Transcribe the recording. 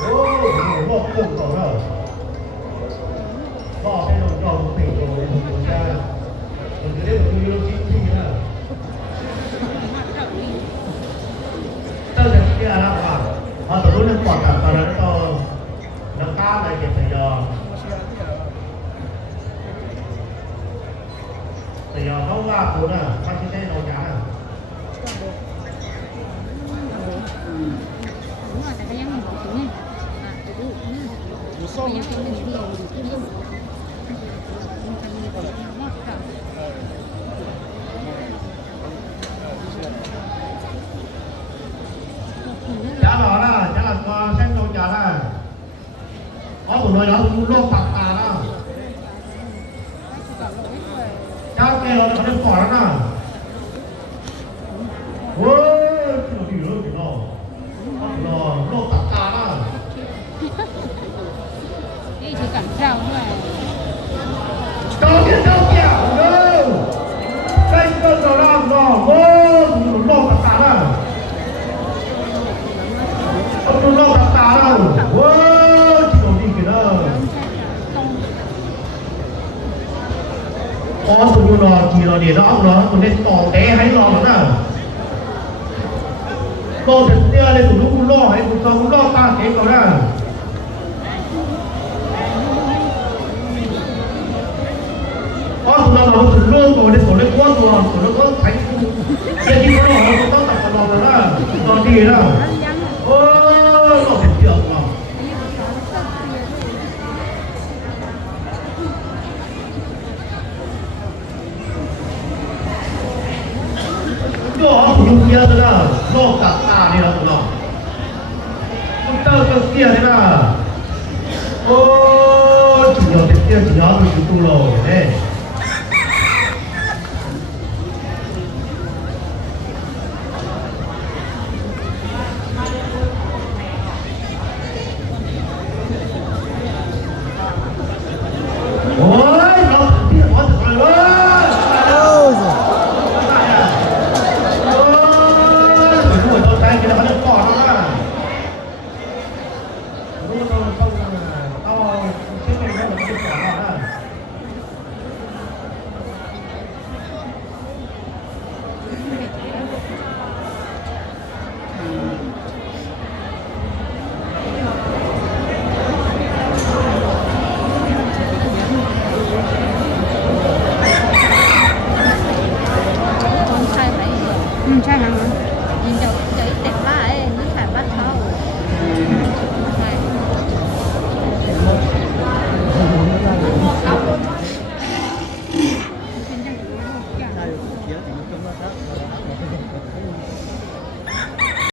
โอ้โหรอบตึ้งต่อแล้วรอบให้เรายอมติดเลยถูกไหมมันจะได้ดูเราชิ้นที่นะตั้งแต่ที่อะไรบ้างพอตอนนู้นนั่งปอดกับตอนนั้นก็น้ำตาอะไรเก็บใส่ยอแต่ยอเขาว่าคุณอ่ะเขาจะได้เราจ้าจ้าหล่อนะจ้าหล่อก็เส้นตรงจ้านะอ๋อผมเลยแล้วคุณโลกตัดตานะเจ้าแกเราจะได้ปอดแล้วนะโอ้ยที่เราดีเลยพี่น้องอ๋อโลกตัดตานะ一起赶上对。高天高价，哟！再一个走了，哦，你落大了，都落大了，哦，这种地给了。อ๋อสุดยอดทีเราเนี่ยเราเอาเราคนเล่นต่อเตะให้เราหน่อยนะโตเสร็จเนี่ยเลยสุดลูกล่อให้สุดสองล่อตาเตะก่อนนะอ๋อสุดเราสุดลูกตัวนี้สุดเล็กกว่าตัวสุดเล็กก็ใช้เกี่ยวกับเราเราต้องตัดตลอดเลยนะตอนดีนะโอ้เราเป็นเกี่ยวกับ就好普通街的啦，老大大的啦，知道？不到个街的啦，哦，主要的街主要就是多了，哎。ใช่ไหมยิงจะเต็มบ้าเอ้นี่ขายบ้านเขาใช่เป็นจังหวะ